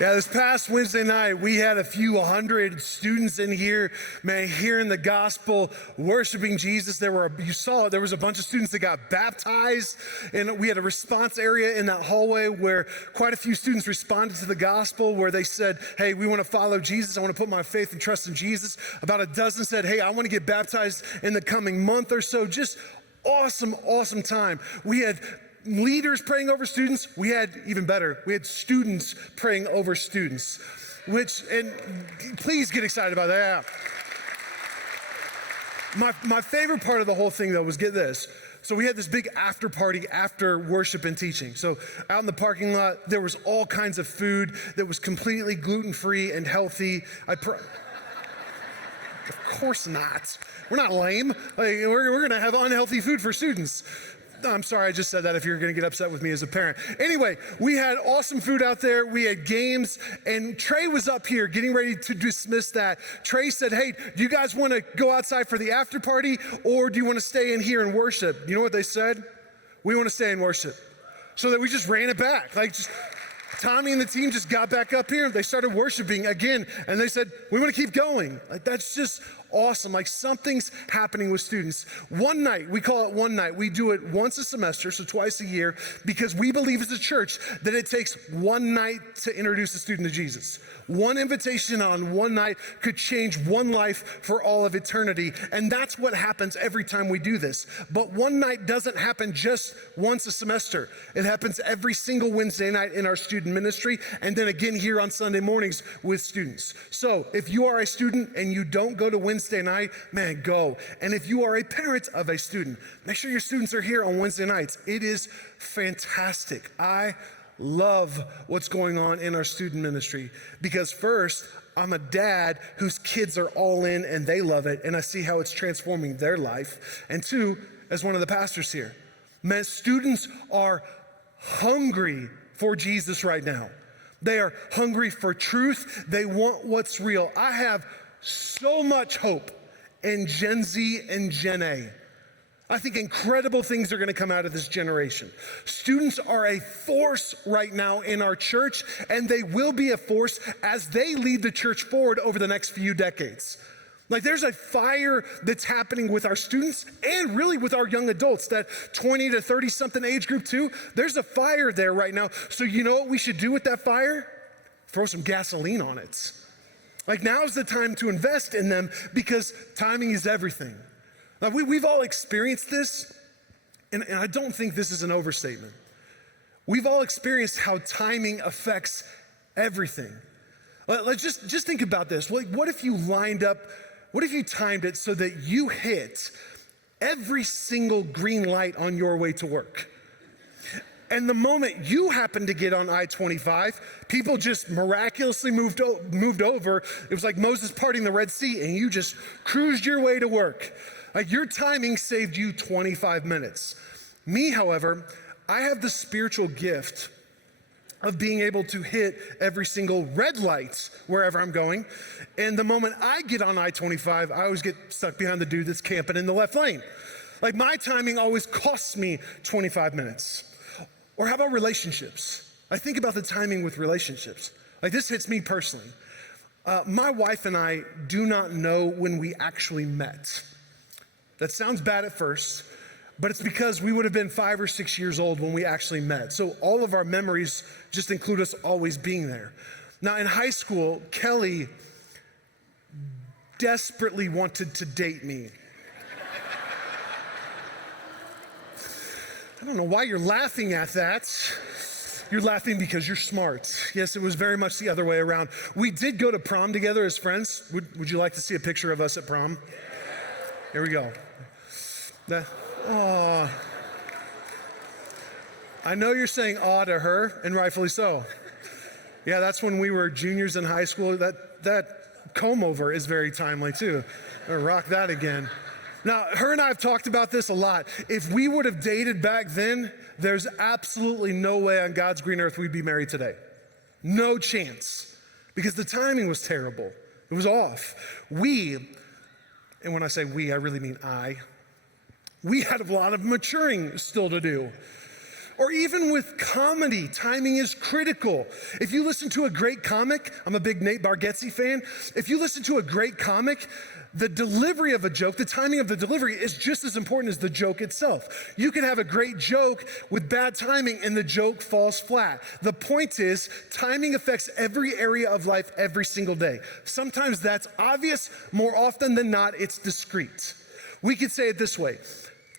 Yeah, this past Wednesday night, we had a few hundred students in here, man, hearing the gospel, worshiping Jesus. There was a bunch of students that got baptized, and we had a response area in that hallway where quite a few students responded to the gospel, where they said, hey, we want to follow Jesus. I want to put my faith and trust in Jesus. About a dozen said, hey, I want to get baptized in the coming month or so. Just awesome, awesome time. We had leaders praying over students. We had students praying over students, and please get excited about that. My favorite part of the whole thing, though, was, get this. So we had this big after party after worship and teaching. So out in the parking lot, there was all kinds of food that was completely gluten-free and healthy. Of course not. We're not lame. We're going to have unhealthy food for students. I'm sorry, I just said that if you're going to get upset with me as a parent. Anyway, we had awesome food out there. We had games, and Trey was up here getting ready to dismiss that. Trey said, hey, do you guys want to go outside for the after party, or do you want to stay in here and worship? You know what they said? We want to stay and worship. So that we just ran it back. Tommy and the team just got back up here. They started worshiping again, and they said, we want to keep going. That's just awesome. Something's happening with students. One night, we call it one night. We do it once a semester, so twice a year, because we believe as a church that it takes one night to introduce a student to Jesus. One invitation on one night could change one life for all of eternity, and that's what happens every time we do this. But one night doesn't happen just once a semester. It happens every single Wednesday night in our student ministry, and then again here on Sunday mornings with students. So if you are a student and you don't go to Wednesday night, man, go. And if you are a parent of a student, make sure your students are here on Wednesday nights. It is fantastic. I love what's going on in our student ministry because, first, I'm a dad whose kids are all in and they love it, and I see how it's transforming their life. And two, as one of the pastors here, man, students are hungry for Jesus right now. They are hungry for truth. They want what's real. I have so much hope in Gen Z and Gen A. I think incredible things are going to come out of this generation. Students are a force right now in our church, and they will be a force as they lead the church forward over the next few decades. There's a fire that's happening with our students and really with our young adults, that 20 to 30 something age group too. There's a fire there right now. So you know what we should do with that fire? Throw some gasoline on it. Now's the time to invest in them because timing is everything. We've all experienced this, and I don't think this is an overstatement. We've all experienced how timing affects everything. Let's just think about this. What if you timed it so that you hit every single green light on your way to work? And the moment you happened to get on I-25, people just miraculously moved over. It was like Moses parting the Red Sea, and you just cruised your way to work. Your timing saved you 25 minutes. Me, however, I have the spiritual gift of being able to hit every single red light wherever I'm going. And the moment I get on I-25, I always get stuck behind the dude that's camping in the left lane. My timing always costs me 25 minutes. Or how about relationships? I think about the timing with relationships. This hits me personally. My wife and I do not know when we actually met. That sounds bad at first, but it's because we would have been 5 or 6 years old when we actually met. So all of our memories just include us always being there. Now in high school, Kelly desperately wanted to date me. I don't know why you're laughing at that. You're laughing because you're smart. Yes, it was very much the other way around. We did go to prom together as friends. Would you like to see a picture of us at prom? Here we go. I know you're saying aw to her, and rightfully so. Yeah, that's when we were juniors in high school. That comb over is very timely too. I'll rock that again. Now, her and I have talked about this a lot. If we would have dated back then, there's absolutely no way on God's green earth we'd be married today. No chance. Because the timing was terrible. It was off. And when I say we, I really mean we had a lot of maturing still to do. Or even with comedy, timing is critical. If you listen to a great comic, I'm a big Nate Bargatze fan. If you listen to a great comic, the delivery of a joke, the timing of the delivery is just as important as the joke itself. You can have a great joke with bad timing and the joke falls flat. The point is, timing affects every area of life every single day. Sometimes that's obvious, more often than not, it's discreet. We could say it this way: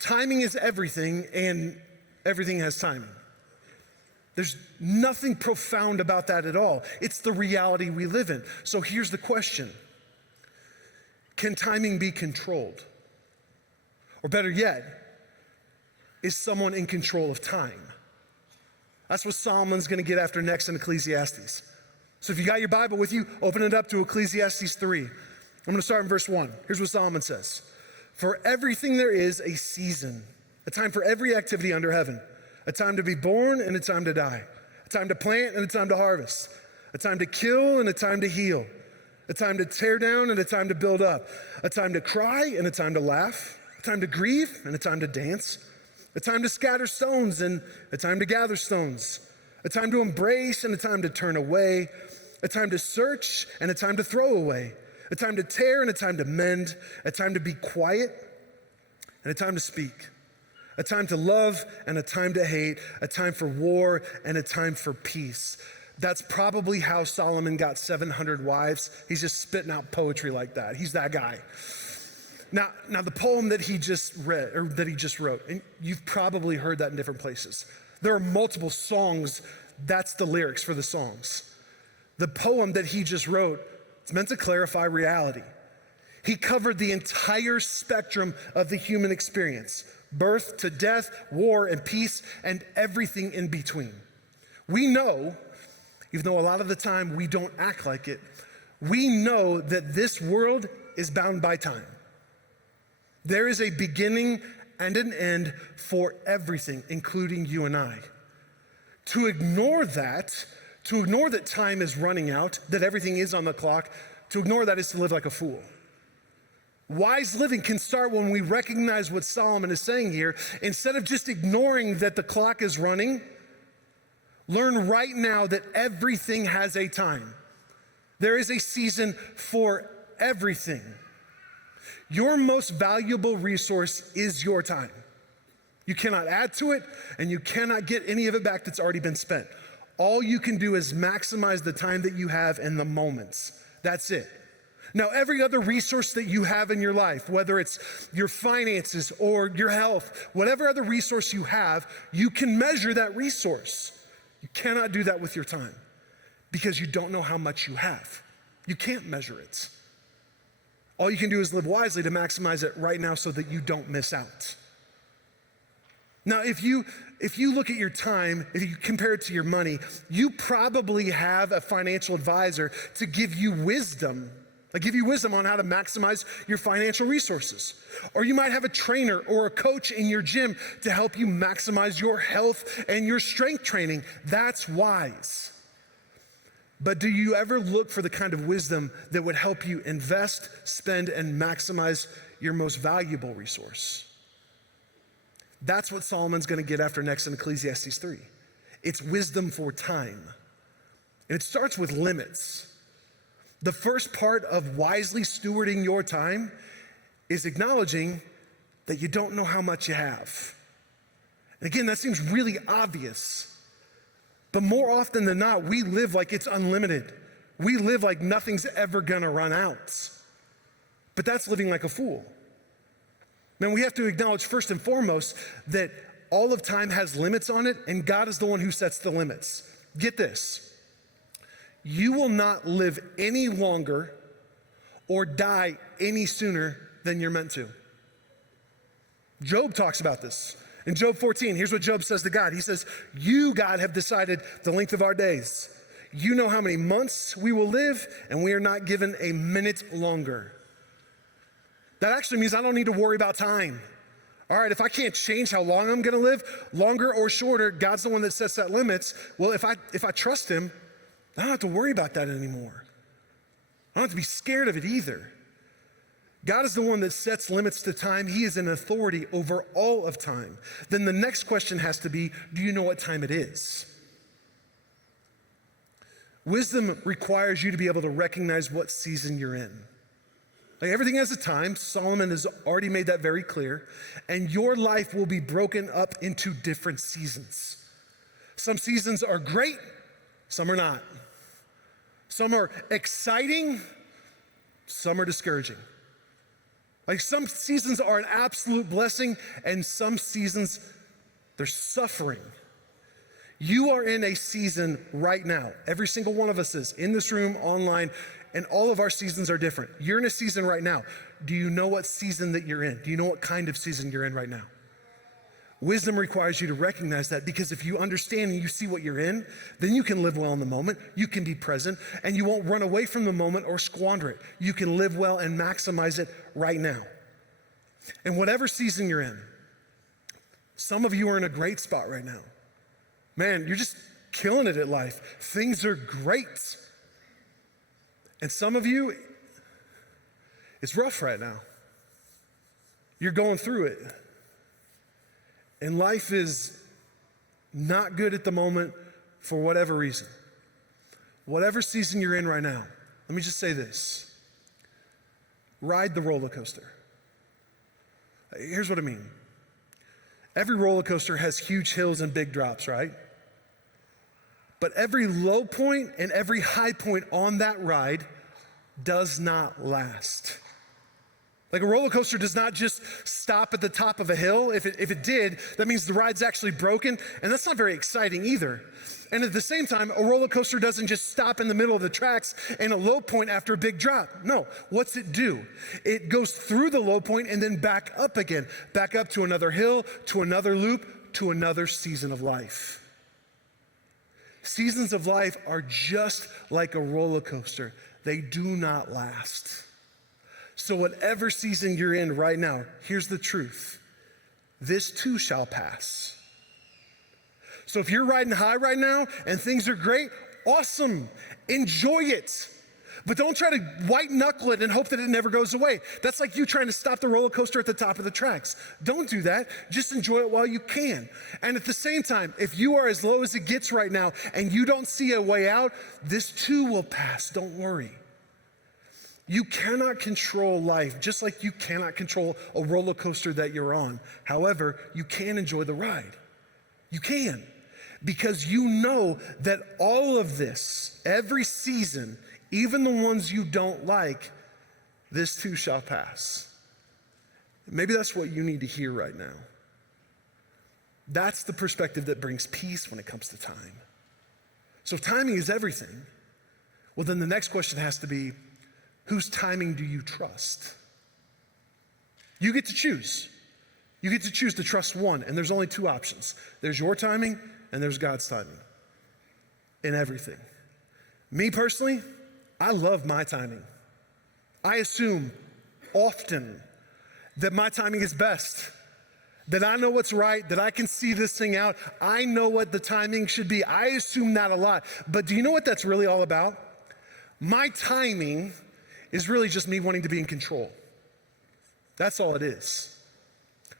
timing is everything and everything has timing. There's nothing profound about that at all. It's the reality we live in. So here's the question. Can timing be controlled? Or better yet, is someone in control of time? That's what Solomon's going to get after next in Ecclesiastes. So if you got your Bible with you, open it up to Ecclesiastes 3. I'm going to start in verse 1. Here's what Solomon says. For everything there is a season, a time for every activity under heaven, a time to be born and a time to die, a time to plant and a time to harvest, a time to kill and a time to heal, a time to tear down and a time to build up, a time to cry and a time to laugh, a time to grieve and a time to dance, a time to scatter stones and a time to gather stones, a time to embrace and a time to turn away, a time to search and a time to throw away, a time to tear and a time to mend, a time to be quiet and a time to speak, a time to love and a time to hate, a time for war and a time for peace. That's probably how Solomon got 700 wives. He's just spitting out poetry like that. He's that guy. Now the poem that he just read, or that he just wrote, and you've probably heard that in different places. There are multiple songs, that's the lyrics for the songs. The poem that he just wrote, it's meant to clarify reality. He covered the entire spectrum of the human experience, birth to death, war and peace, and everything in between. We know, even though a lot of the time we don't act like it, we know that this world is bound by time. There is a beginning and an end for everything, including you and I. To ignore that time is running out, that everything is on the clock, to ignore that is to live like a fool. Wise living can start when we recognize what Solomon is saying here. Instead of just ignoring that the clock is running, learn right now that everything has a time. There is a season for everything. Your most valuable resource is your time. You cannot add to it, and you cannot get any of it back that's already been spent. All you can do is maximize the time that you have in the moments. That's it. Now, every other resource that you have in your life, whether it's your finances or your health, whatever other resource you have, you can measure that resource. You cannot do that with your time because you don't know how much you have. You can't measure it. All you can do is live wisely to maximize it right now so that you don't miss out. Now, if you look at your time, if you compare it to your money, you probably have a financial advisor to give you wisdom. I give you wisdom on how to maximize your financial resources. Or you might have a trainer or a coach in your gym to help you maximize your health and your strength training. That's wise. But do you ever look for the kind of wisdom that would help you invest, spend, and maximize your most valuable resource? That's what Solomon's going to get after next in Ecclesiastes 3. It's wisdom for time. And it starts with limits. The first part of wisely stewarding your time is acknowledging that you don't know how much you have. And again, that seems really obvious. But more often than not, we live like it's unlimited. We live like nothing's ever gonna run out. But that's living like a fool. Man, we have to acknowledge first and foremost that all of time has limits on it, and God is the one who sets the limits. Get this. You will not live any longer or die any sooner than you're meant to. Job talks about this. In Job 14, here's what Job says to God. He says, you, God, have decided the length of our days. You know how many months we will live, and we are not given a minute longer. That actually means I don't need to worry about time. All right, if I can't change how long I'm gonna live, longer or shorter, God's the one that sets that limits. Well, if I trust him, I don't have to worry about that anymore. I don't have to be scared of it either. God is the one that sets limits to time. He is an authority over all of time. Then the next question has to be, do you know what time it is? Wisdom requires you to be able to recognize what season you're in. Like everything has a time. Solomon has already made that very clear. And your life will be broken up into different seasons. Some seasons are great, some are not. Some are exciting, some are discouraging. Like some seasons are an absolute blessing, and some seasons, they're suffering. You are in a season right now. Every single one of us is in this room, online, and all of our seasons are different. You're in a season right now. Do you know what season that you're in? Do you know what kind of season you're in right now? Wisdom requires you to recognize that, because if you understand and you see what you're in, then you can live well in the moment, you can be present, and you won't run away from the moment or squander it. You can live well and maximize it right now. And whatever season you're in, some of you are in a great spot right now. Man, you're just killing it at life. Things are great. And some of you, it's rough right now. You're going through it. And life is not good at the moment for whatever reason. Whatever season you're in right now, let me just say this. Ride the roller coaster. Here's what I mean. Every roller coaster has huge hills and big drops, right? But every low point and every high point on that ride does not last. Like a roller coaster does not just stop at the top of a hill. If it did, that means the ride's actually broken, and that's not very exciting either. And at the same time, a roller coaster doesn't just stop in the middle of the tracks and a low point after a big drop. No, what's it do? It goes through the low point and then back up again, back up to another hill, to another loop, to another season of life. Seasons of life are just like a roller coaster. They do not last. So whatever season you're in right now, here's the truth. This too shall pass. So if you're riding high right now and things are great, awesome. Enjoy it. But don't try to white knuckle it and hope that it never goes away. That's like you trying to stop the roller coaster at the top of the tracks. Don't do that. Just enjoy it while you can. And at the same time, if you are as low as it gets right now and you don't see a way out, this too will pass. Don't worry. You cannot control life, just like you cannot control a roller coaster that you're on. However, you can enjoy the ride. You can, because you know that all of this, every season, even the ones you don't like, this too shall pass. Maybe that's what you need to hear right now. That's the perspective that brings peace when it comes to time. So if timing is everything, well, then the next question has to be, whose timing do you trust? You get to choose. You get to choose to trust one, and there's only two options. There's your timing, and there's God's timing in everything. Me personally, I love my timing. I assume often that my timing is best, that I know what's right, that I can see this thing out. I know what the timing should be. I assume that a lot. But do you know what that's really all about? My timing is really just me wanting to be in control. That's all it is.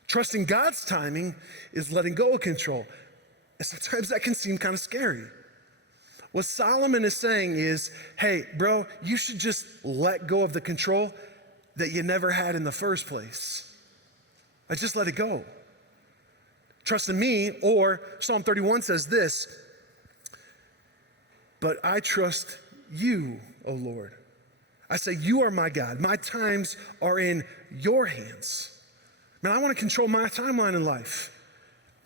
Trusting God's timing is letting go of control. And sometimes that can seem kind of scary. What Solomon is saying is, hey, bro, you should just let go of the control that you never had in the first place. I just let it go. Trust in me, or Psalm 31 says this, but I trust you, O Lord. I say, you are my God. My times are in your hands. Man, I want to control my timeline in life.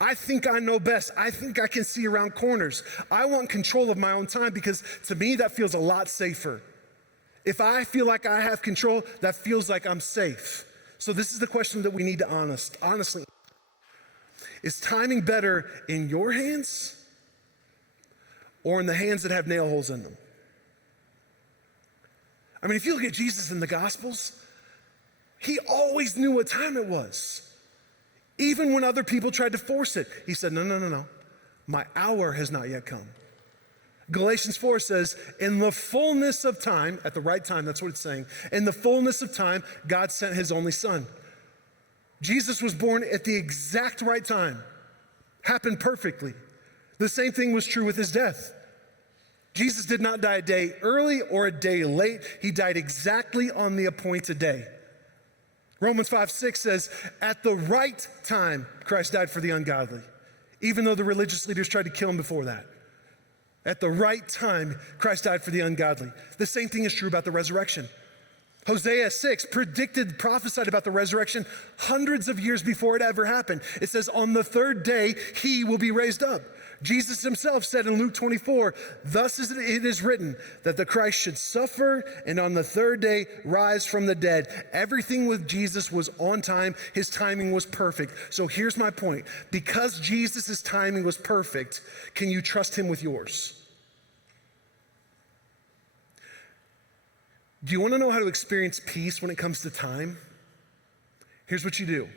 I think I know best. I think I can see around corners. I want control of my own time because to me, that feels a lot safer. If I feel like I have control, that feels like I'm safe. So this is the question that we need to honestly. Is timing better in your hands or in the hands that have nail holes in them? I mean, if you look at Jesus in the Gospels, he always knew what time it was. Even when other people tried to force it, he said, no. My hour has not yet come. Galatians 4 says, in the fullness of time, at the right time, that's what it's saying, in the fullness of time, God sent his only son. Jesus was born at the exact right time, happened perfectly. The same thing was true with his death. Jesus did not die a day early or a day late. He died exactly on the appointed day. Romans 5:6 says, at the right time, Christ died for the ungodly, even though the religious leaders tried to kill him before that. At the right time, Christ died for the ungodly. The same thing is true about the resurrection. Hosea 6 prophesied about the resurrection hundreds of years before it ever happened. It says, on the third day, he will be raised up. Jesus himself said in Luke 24, thus it is written that the Christ should suffer and on the third day rise from the dead. Everything with Jesus was on time. His timing was perfect. So here's my point. Because Jesus' timing was perfect, can you trust him with yours? Do you want to know how to experience peace when it comes to time? Here's what you do.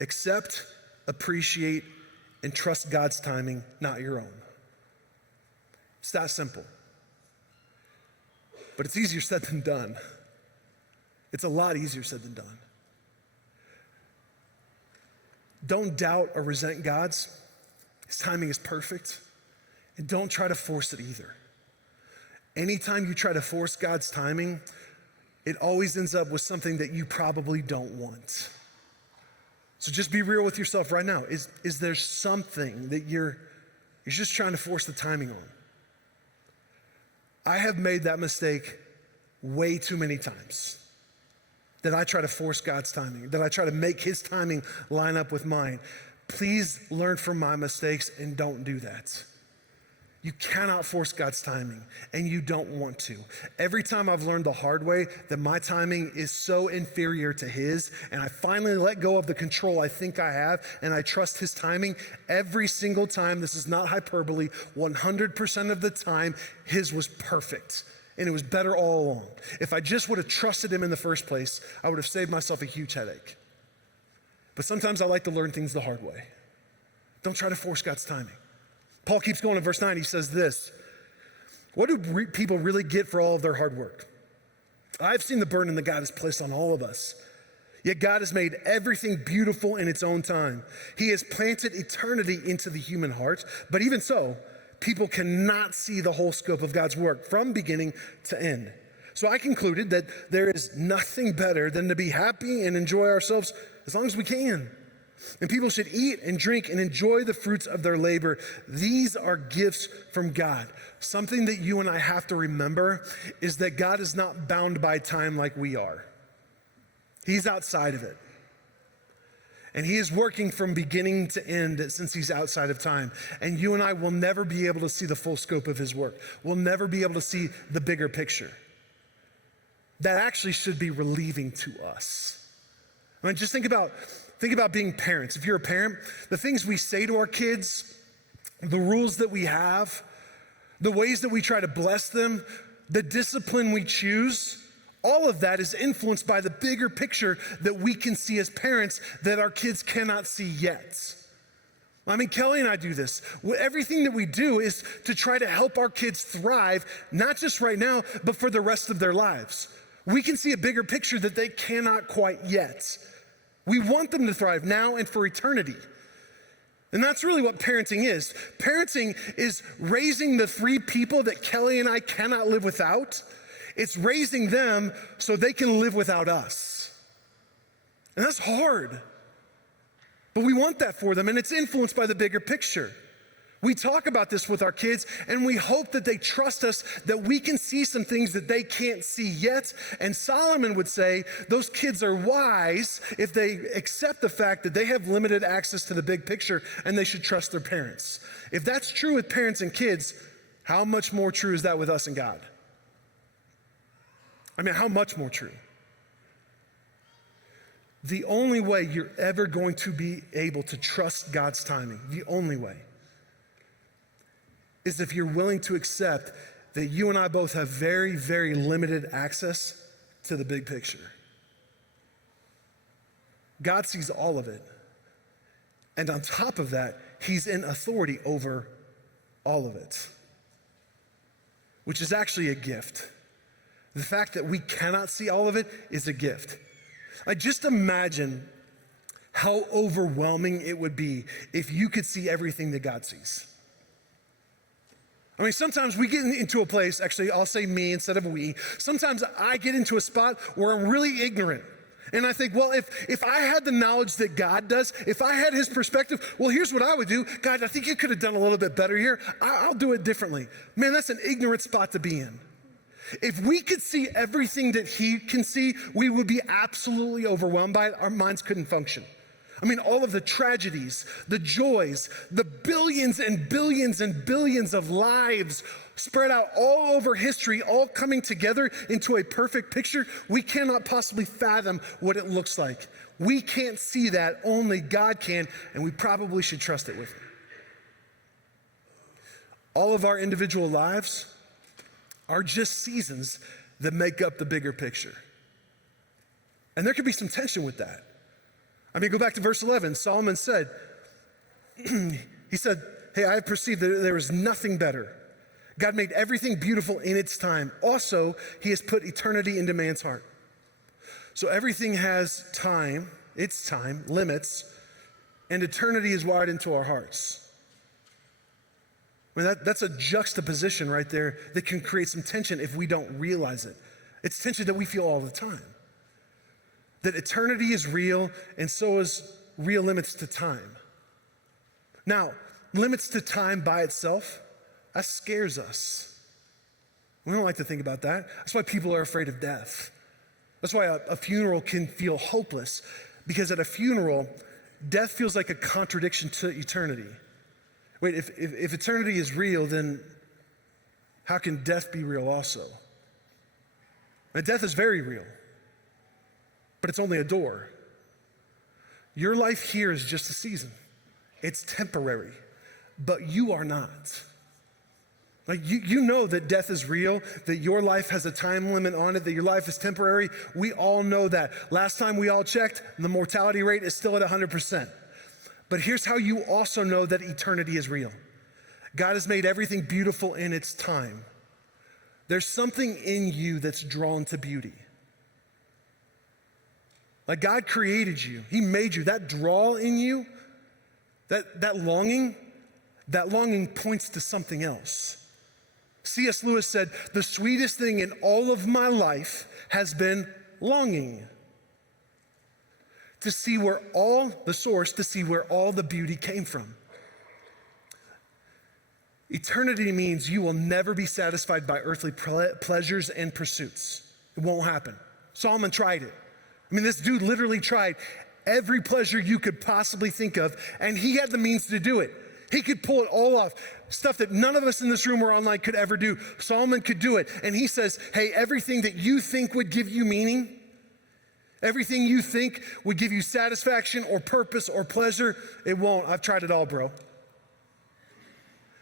Accept, appreciate, and trust God's timing, not your own. It's that simple. But it's easier said than done. It's a lot easier said than done. Don't doubt or resent God's. His timing is perfect. And don't try to force it either. Anytime you try to force God's timing, it always ends up with something that you probably don't want. So just be real with yourself right now. Is there something that you're just trying to force the timing on? I have made that mistake way too many times. That I try to force God's timing, that I try to make his timing line up with mine. Please learn from my mistakes and don't do that. You cannot force God's timing, and you don't want to. Every time I've learned the hard way that my timing is so inferior to his, and I finally let go of the control I think I have, and I trust his timing, every single time, this is not hyperbole, 100% of the time, his was perfect, and it was better all along. If I just would have trusted him in the first place, I would have saved myself a huge headache. But sometimes I like to learn things the hard way. Don't try to force God's timing. Paul keeps going in verse 9. He says this, what do people really get for all of their hard work? I've seen the burden that God has placed on all of us. Yet God has made everything beautiful in its own time. He has planted eternity into the human heart. But even so, people cannot see the whole scope of God's work from beginning to end. So I concluded that there is nothing better than to be happy and enjoy ourselves as long as we can. And people should eat and drink and enjoy the fruits of their labor. These are gifts from God. Something that you and I have to remember is that God is not bound by time like we are. He's outside of it. And he is working from beginning to end since he's outside of time. And you and I will never be able to see the full scope of his work. We'll never be able to see the bigger picture. That actually should be relieving to us. I mean, just think about being parents. If you're a parent, the things we say to our kids, the rules that we have, the ways that we try to bless them, the discipline we choose, all of that is influenced by the bigger picture that we can see as parents that our kids cannot see yet. I mean, Kelly and I do this. Everything that we do is to try to help our kids thrive, not just right now, but for the rest of their lives. We can see a bigger picture that they cannot quite yet. We want them to thrive now and for eternity. And that's really what parenting is. Parenting is raising the three people that Kelly and I cannot live without. It's raising them so they can live without us. And that's hard. But we want that for them, and it's influenced by the bigger picture. We talk about this with our kids, and we hope that they trust us, that we can see some things that they can't see yet. And Solomon would say those kids are wise if they accept the fact that they have limited access to the big picture and they should trust their parents. If that's true with parents and kids, how much more true is that with us and God? I mean, how much more true? The only way you're ever going to be able to trust God's timing, the only way, is if you're willing to accept that you and I both have very, very limited access to the big picture. God sees all of it. And on top of that, he's in authority over all of it, which is actually a gift. The fact that we cannot see all of it is a gift. Just imagine how overwhelming it would be if you could see everything that God sees. I mean, sometimes we get into a place, actually, I'll say me instead of we. Sometimes I get into a spot where I'm really ignorant. And I think, well, if I had the knowledge that God does, if I had his perspective, well, here's what I would do. God, I think you could have done a little bit better here. I'll do it differently. Man, that's an ignorant spot to be in. If we could see everything that he can see, we would be absolutely overwhelmed by it. Our minds couldn't function. I mean, all of the tragedies, the joys, the billions and billions and billions of lives spread out all over history, all coming together into a perfect picture, we cannot possibly fathom what it looks like. We can't see that, only God can, and we probably should trust it with him. All of our individual lives are just seasons that make up the bigger picture. And there could be some tension with that. I mean, go back to verse 11. Solomon said, he said, hey, I have perceived that there is nothing better. God made everything beautiful in its time. Also, he has put eternity into man's heart. So everything has time, its time, limits, and eternity is wired into our hearts. I mean, that's a juxtaposition right there that can create some tension if we don't realize it. It's tension that we feel all the time. That eternity is real, and so is real limits to time. Now, limits to time by itself, that scares us. We don't like to think about that. That's why people are afraid of death. That's why a funeral can feel hopeless, because at a funeral, death feels like a contradiction to eternity. Wait, if eternity is real, then how can death be real also? And death is very real. But it's only a door. Your life here is just a season. It's temporary, but you are not. Like you know that death is real, that your life has a time limit on it, that your life is temporary. We all know that. Last time we all checked, the mortality rate is still at 100%. But here's how you also know that eternity is real. God has made everything beautiful in its time. There's something in you that's drawn to beauty. Like God created you. He made you. That draw in you, that longing points to something else. C.S. Lewis said, the sweetest thing in all of my life has been longing. To see where all the beauty came from. Eternity means you will never be satisfied by earthly pleasures and pursuits. It won't happen. Solomon tried it. I mean, this dude literally tried every pleasure you could possibly think of, and he had the means to do it. He could pull it all off, stuff that none of us in this room or online could ever do. Solomon could do it, and he says, hey, everything that you think would give you meaning, everything you think would give you satisfaction or purpose or pleasure, it won't. I've tried it all, bro.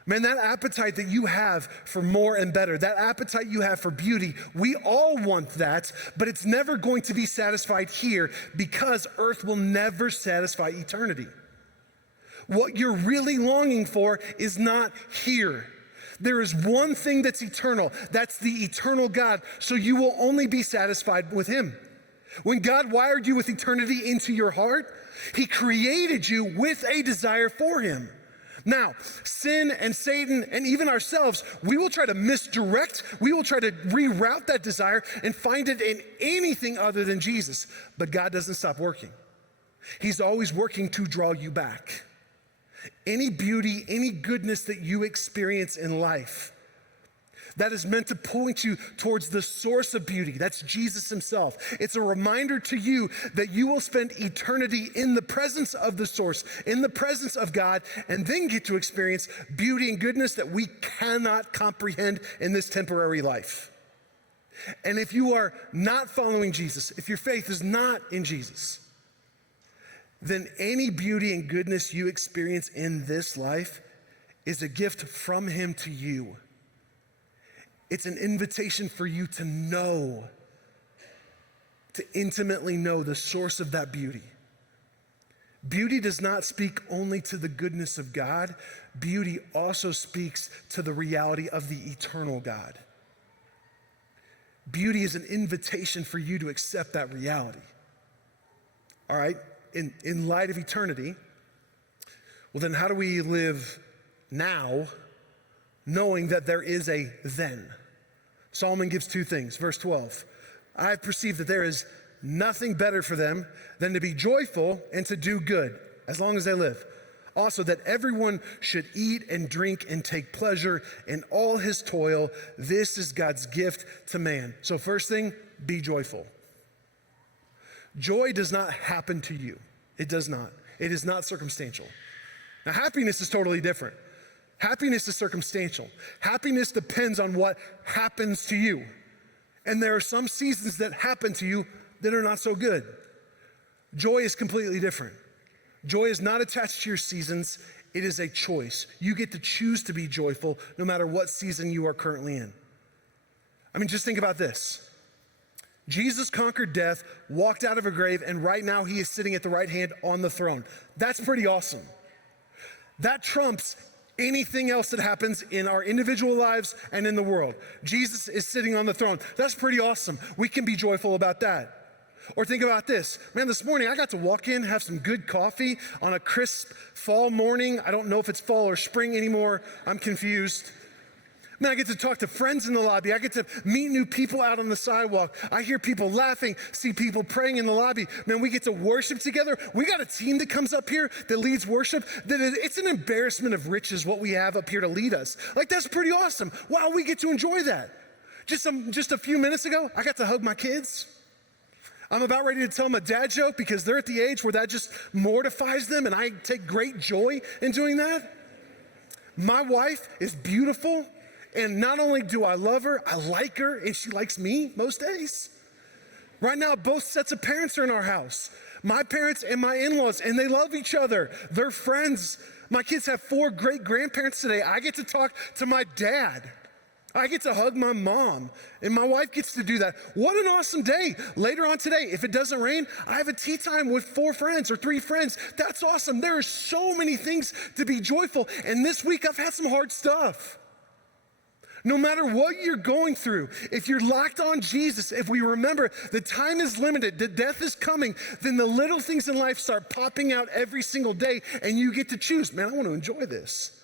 Man, that appetite that you have for more and better, that appetite you have for beauty, we all want that, but it's never going to be satisfied here because earth will never satisfy eternity. What you're really longing for is not here. There is one thing that's eternal. That's the eternal God, so you will only be satisfied with him. When God wired you with eternity into your heart, he created you with a desire for him. Now, sin and Satan and even ourselves, we will try to misdirect, we will try to reroute that desire and find it in anything other than Jesus. But God doesn't stop working. He's always working to draw you back. Any beauty, any goodness that you experience in life, that is meant to point you towards the source of beauty. That's Jesus himself. It's a reminder to you that you will spend eternity in the presence of the source, in the presence of God, and then get to experience beauty and goodness that we cannot comprehend in this temporary life. And if you are not following Jesus, if your faith is not in Jesus, then any beauty and goodness you experience in this life is a gift from him to you. It's an invitation for you to know, to intimately know the source of that beauty. Beauty does not speak only to the goodness of God. beauty also speaks to the reality of the eternal God. Beauty is an invitation for you to accept that reality. All right? In light of eternity, well, then how do we live now knowing that there is a then? Solomon gives two things. Verse 12, I have perceived that there is nothing better for them than to be joyful and to do good as long as they live. Also, that everyone should eat and drink and take pleasure in all his toil. This is God's gift to man. So first thing, be joyful. Joy does not happen to you. It does not. It is not circumstantial. Now, happiness is totally different. Happiness is circumstantial. Happiness depends on what happens to you. And there are some seasons that happen to you that are not so good. Joy is completely different. Joy is not attached to your seasons. It is a choice. You get to choose to be joyful no matter what season you are currently in. I mean, just think about this. Jesus conquered death, walked out of a grave, and right now he is sitting at the right hand on the throne. That's pretty awesome. That trumps anything else that happens in our individual lives and in the world. Jesus is sitting on the throne. That's pretty awesome. We can be joyful about that. Or think about this. Man, this morning I got to walk in, have some good coffee on a crisp fall morning. I don't know if it's fall or spring anymore. I'm confused. Man, I get to talk to friends in the lobby. I get to meet new people out on the sidewalk. I hear people laughing, see people praying in the lobby. Man, we get to worship together. We got a team that comes up here that leads worship. It's an embarrassment of riches what we have up here to lead us. Like, that's pretty awesome. Wow, we get to enjoy that. Just a few minutes ago, I got to hug my kids. I'm about ready to tell them a dad joke because they're at the age where that just mortifies them, and I take great joy in doing that. My wife is beautiful. And not only do I love her, I like her, and she likes me most days. Right now, both sets of parents are in our house. My parents and my in-laws, and they love each other. They're friends. My kids have 4 great-grandparents today. I get to talk to my dad. I get to hug my mom, and my wife gets to do that. What an awesome day. Later on today, if it doesn't rain, I have a tea time with 4 friends or 3 friends. That's awesome. There are so many things to be joyful, and this week I've had some hard stuff. No matter what you're going through, if you're locked on Jesus, if we remember the time is limited, the death is coming, then the little things in life start popping out every single day, and you get to choose, man, I want to enjoy this.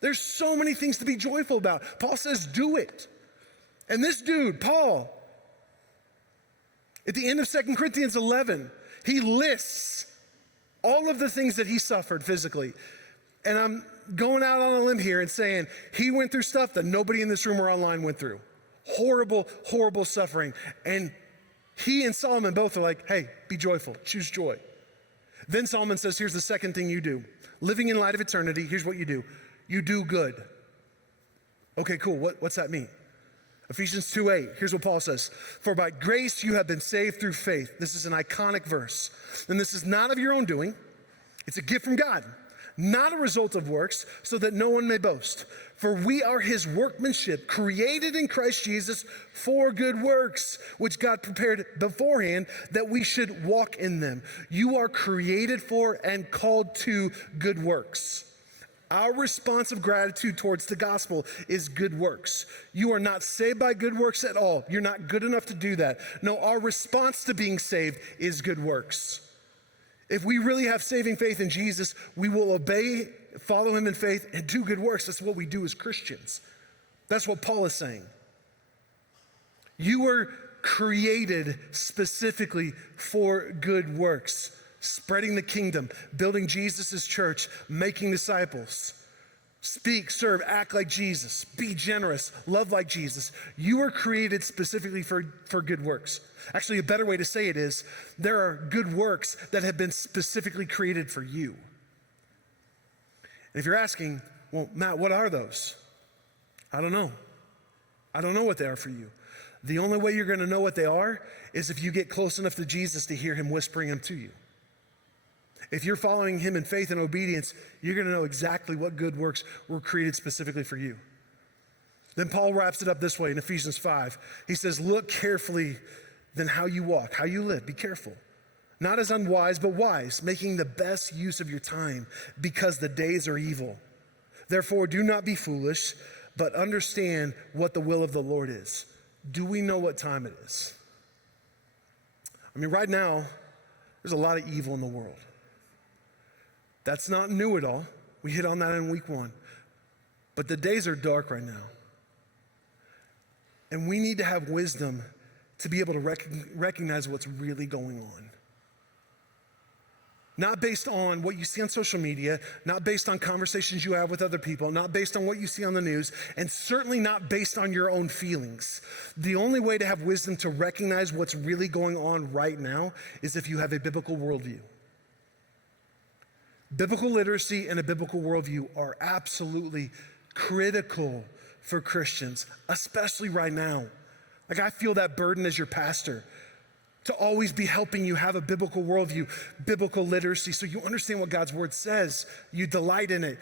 There's so many things to be joyful about. Paul says, do it. And this dude, Paul, at the end of 2 Corinthians 11, he lists all of the things that he suffered physically. And I'm going out on a limb here and saying he went through stuff that nobody in this room or online went through. Horrible, horrible suffering. And he and Solomon both are like, hey, be joyful, choose joy. Then Solomon says, here's the second thing you do. Living in light of eternity, here's what you do. You do good. Okay, cool. What's that mean? Ephesians 2:8, here's what Paul says. For by grace you have been saved through faith. This is an iconic verse. And this is not of your own doing. It's a gift from God, not a result of works, so that no one may boast. For we are his workmanship, created in Christ Jesus for good works, which God prepared beforehand that we should walk in them. You are created for and called to good works. Our response of gratitude towards the gospel is good works. You are not saved by good works at all. You're not good enough to do that. No, our response to being saved is good works. If we really have saving faith in Jesus, we will obey, follow him in faith, and do good works. That's what we do as Christians. That's what Paul is saying. You were created specifically for good works. Spreading the kingdom, building Jesus' church, making disciples. Speak, serve, act like Jesus. Be generous, love like Jesus. You were created specifically for good works. Actually, a better way to say it is, there are good works that have been specifically created for you. And if you're asking, well, Matt, what are those? I don't know. I don't know what they are for you. The only way you're going to know what they are is if you get close enough to Jesus to hear him whispering them to you. If you're following him in faith and obedience, you're going to know exactly what good works were created specifically for you. Then Paul wraps it up this way in Ephesians 5. He says, look carefully then how you walk, how you live. Be careful. Not as unwise, but wise, making the best use of your time because the days are evil. Therefore, do not be foolish, but understand what the will of the Lord is. Do we know what time it is? I mean, right now, there's a lot of evil in the world. That's not new at all. We hit on that in week 1. But the days are dark right now. And we need to have wisdom to be able to recognize what's really going on. Not based on what you see on social media, not based on conversations you have with other people, not based on what you see on the news, and certainly not based on your own feelings. The only way to have wisdom to recognize what's really going on right now is if you have a biblical worldview. Biblical literacy and a biblical worldview are absolutely critical for Christians, especially right now. Like, I feel that burden as your pastor to always be helping you have a biblical worldview, biblical literacy, so you understand what God's word says, you delight in it,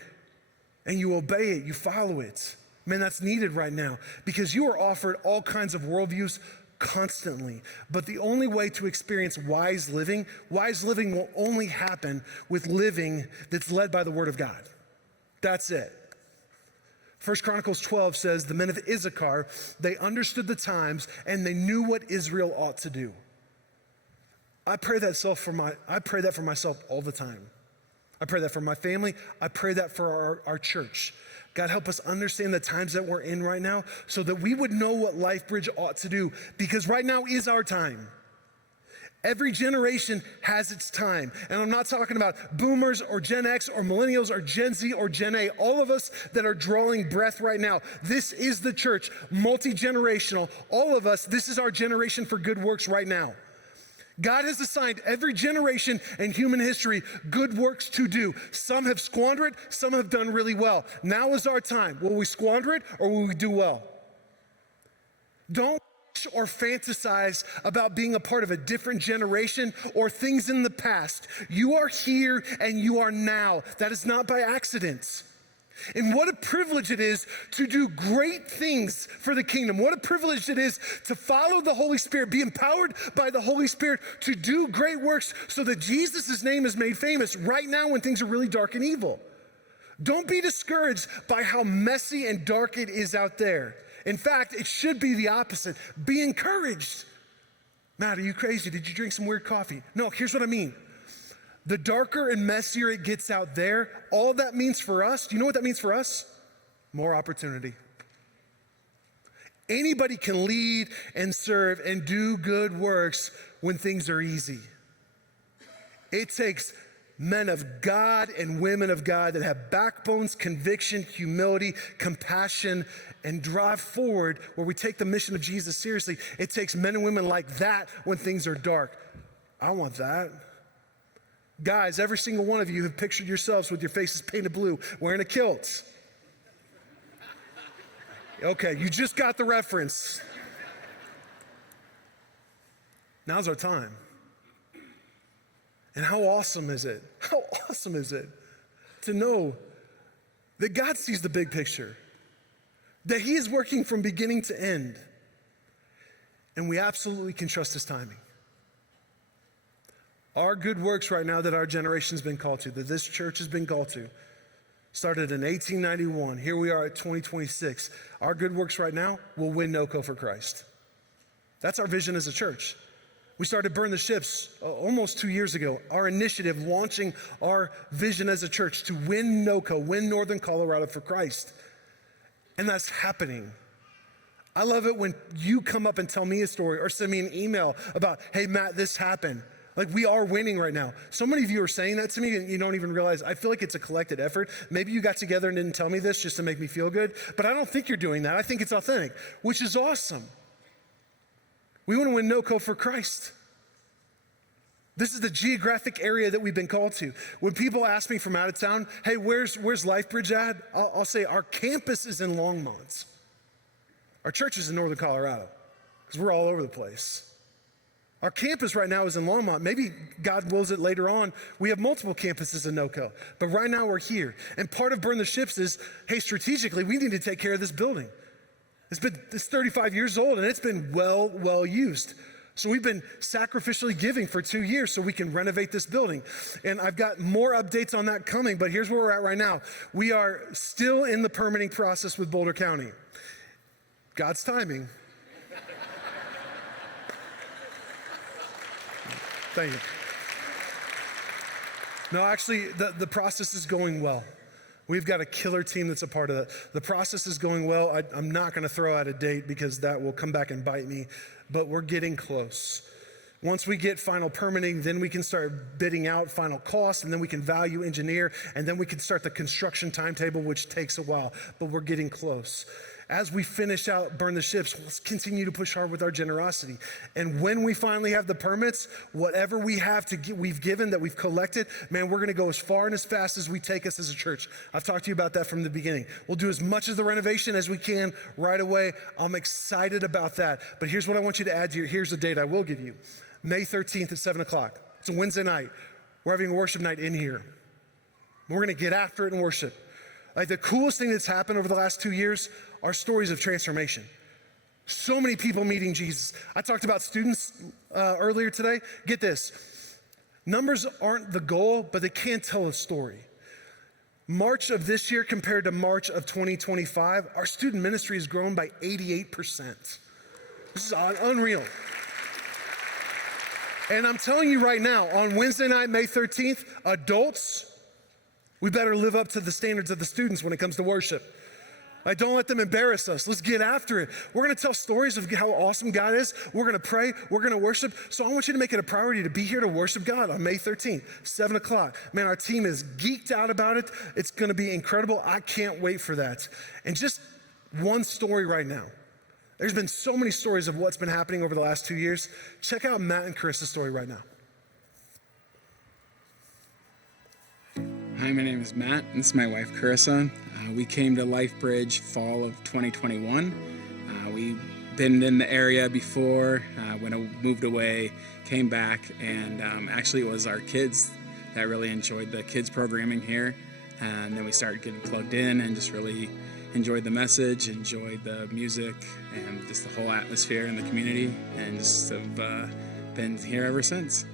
and you obey it, you follow it. Man, that's needed right now because you are offered all kinds of worldviews constantly. But the only way to experience wise living will only happen with living that's led by the word of God. That's it. 1 Chronicles 12 says, the men of Issachar, they understood the times and they knew what Israel ought to do. I pray that for myself all the time. I pray that for my family. I pray that for our church. God, help us understand the times that we're in right now so that we would know what LifeBridge ought to do, because right now is our time. Every generation has its time. And I'm not talking about boomers or Gen X or millennials or Gen Z or Gen A, all of us that are drawing breath right now. This is the church, multi-generational. All of us, this is our generation for good works right now. God has assigned every generation in human history good works to do. Some have squandered it, some have done really well. Now is our time. Will we squander it or will we do well? Don't wish or fantasize about being a part of a different generation or things in the past. You are here and you are now. That is not by accident. And what a privilege it is to do great things for the kingdom. What a privilege it is to follow the Holy Spirit, be empowered by the Holy Spirit to do great works so that Jesus' name is made famous right now when things are really dark and evil. Don't be discouraged by how messy and dark it is out there. In fact, it should be the opposite. Be encouraged. Matt, are you crazy? Did you drink some weird coffee? No, here's what I mean. The darker and messier it gets out there, all that means for us, do you know what that means for us? More opportunity. Anybody can lead and serve and do good works when things are easy. It takes men of God and women of God that have backbones, conviction, humility, compassion, and drive forward where we take the mission of Jesus seriously. It takes men and women like that when things are dark. I want that. Guys, every single one of you have pictured yourselves with your faces painted blue, wearing a kilt. Okay, you just got the reference. Now's our time. And how awesome is it? How awesome is it to know that God sees the big picture, that He is working from beginning to end, and we absolutely can trust His timing. Our good works right now that our generation's been called to, that this church has been called to, started in 1891. Here we are at 2026. Our good works right now will win NoCo for Christ. That's our vision as a church. We started Burn the Ships almost 2 years ago. Our initiative launching our vision as a church to win NoCo, win Northern Colorado for Christ. And that's happening. I love it when you come up and tell me a story or send me an email about, hey, Matt, this happened. Like, we are winning right now. So many of you are saying that to me and you don't even realize. I feel like it's a collected effort. Maybe you got together and didn't tell me this just to make me feel good, but I don't think you're doing that. I think it's authentic, which is awesome. We want to win NoCo for Christ. This is the geographic area that we've been called to. When people ask me from out of town, hey, where's LifeBridge at? I'll say our campus is in Longmont. Our church is in Northern Colorado because we're all over the place. Our campus right now is in Longmont. Maybe God wills it later on. We have multiple campuses in NoCo, but right now we're here. And part of Burn the Ships is, hey, strategically, we need to take care of this building. It's 35 years old and it's been well used. So we've been sacrificially giving for 2 years so we can renovate this building. And I've got more updates on that coming, but here's where we're at right now. We are still in the permitting process with Boulder County. God's timing. Thank you. No, actually, the process is going well. We've got a killer team that's a part of that. The process is going well. I'm not going to throw out a date because that will come back and bite me, but we're getting close. Once we get final permitting, then we can start bidding out final costs, and then we can value engineer, and then we can start the construction timetable, which takes a while, but we're getting close. As we finish out Burn the Ships, let's continue to push hard with our generosity. And when we finally have the permits, whatever we have we've given, that we've collected, man, we're gonna go as far and as fast as we take us as a church. I've talked to you about that from the beginning. We'll do as much of the renovation as we can right away. I'm excited about that. But here's what I want you to add to here's the date I will give you. May 13th at 7 o'clock. It's a Wednesday night. We're having a worship night in here. We're gonna get after it and worship. Like the coolest thing that's happened over the last 2 years are stories of transformation. So many people meeting Jesus. I talked about students earlier today. Get this. Numbers aren't the goal, but they can tell a story. March of this year compared to March of 2025, our student ministry has grown by 88%. This is unreal. And I'm telling you right now, on Wednesday night, May 13th, adults, we better live up to the standards of the students when it comes to worship. Like, don't let them embarrass us. Let's get after it. We're going to tell stories of how awesome God is. We're going to pray. We're going to worship. So I want you to make it a priority to be here to worship God on May 13th, 7 o'clock. Man, our team is geeked out about it. It's going to be incredible. I can't wait for that. And just one story right now. There's been so many stories of what's been happening over the last 2 years. Check out Matt and Carissa's story right now. Hi, my name is Matt. This is my wife, Carissa. We came to LifeBridge fall of 2021. We've been in the area before, when I moved away, came back, and actually it was our kids that really enjoyed the kids programming here. And then we started getting plugged in and just really enjoyed the message, enjoyed the music, and just the whole atmosphere in the community, and just have been here ever since.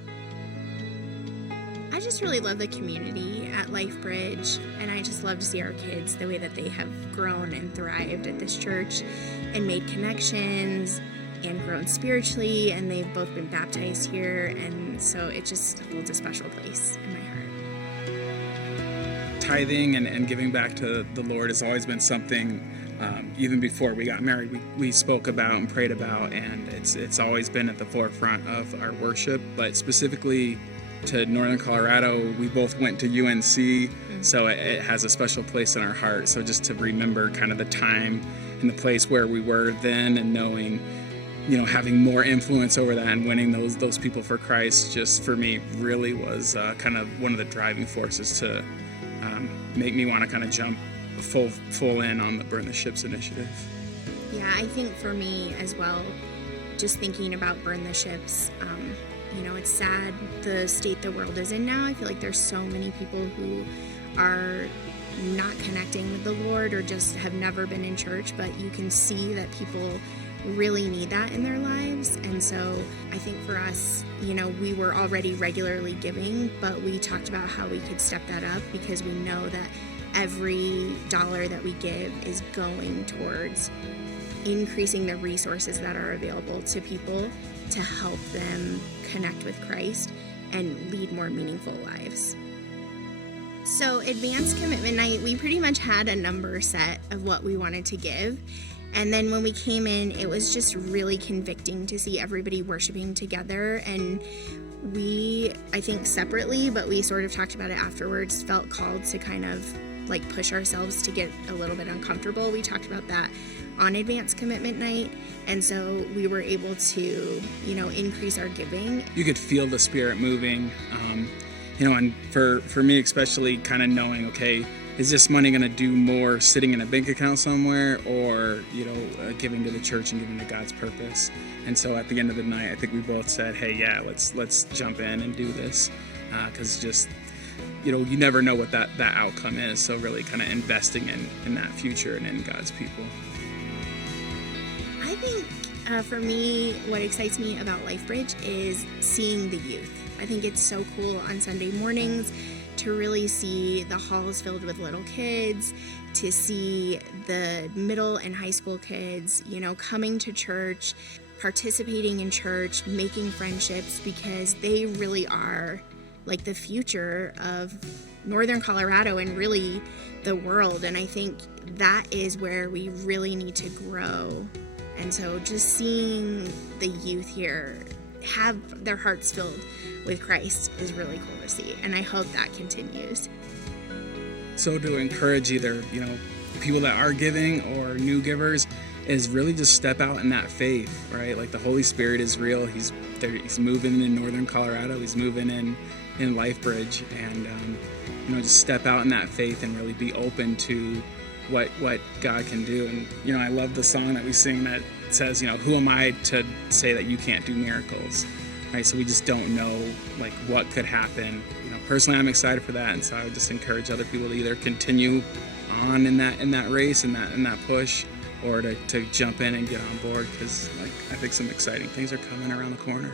I just really love the community at LifeBridge, and I just love to see our kids, the way that they have grown and thrived at this church and made connections and grown spiritually, and they've both been baptized here, and so it just holds a special place in my heart. Tithing and giving back to the Lord has always been something, even before we got married, we spoke about and prayed about, and it's always been at the forefront of our worship, but specifically to Northern Colorado, we both went to UNC, so it has a special place in our heart. So just to remember kind of the time and the place where we were then, and knowing, having more influence over that and winning those people for Christ, just for me really was kind of one of the driving forces to make me want to kind of jump full in on the Burn the Ships initiative. Yeah, I think for me as well, just thinking about Burn the Ships, it's sad the state the world is in now. I feel like there's so many people who are not connecting with the Lord or just have never been in church, but you can see that people really need that in their lives. And so I think for us, we were already regularly giving, but we talked about how we could step that up, because we know that every dollar that we give is going towards increasing the resources that are available to people to help them connect with Christ and lead more meaningful lives. So Advanced Commitment Night, we pretty much had a number set of what we wanted to give. And then when we came in, it was just really convicting to see everybody worshiping together. And we, I think separately, but we sort of talked about it afterwards, felt called to kind of push ourselves to get a little bit uncomfortable. We talked about that on Advanced Commitment Night, and so we were able to, increase our giving. You could feel the Spirit moving, and for me especially, kind of knowing, okay, is this money going to do more sitting in a bank account somewhere, or giving to the church and giving to God's purpose? And so at the end of the night, I think we both said, hey, yeah, let's jump in and do this, because just you never know what that outcome is. So really kind of investing in that future and in God's people. I think For me, what excites me about LifeBridge is seeing the youth. I think it's so cool on Sunday mornings to really see the halls filled with little kids, to see the middle and high school kids, coming to church, participating in church, making friendships, because they really are like the future of Northern Colorado and really the world. And I think that is where we really need to grow. And so just seeing the youth here have their hearts filled with Christ is really cool to see. And I hope that continues. So to encourage either, people that are giving or new givers is really just step out in that faith, right? Like the Holy Spirit is real. He's there. He's moving in Northern Colorado. He's moving in LifeBridge, and just step out in that faith and really be open to what God can do. And I love the song that we sing that says, who am I to say that you can't do miracles, right? So we just don't know like what could happen. Personally, I'm excited for that, and so I would just encourage other people to either continue on in that race and that push, or to jump in and get on board, because I think some exciting things are coming around the corner.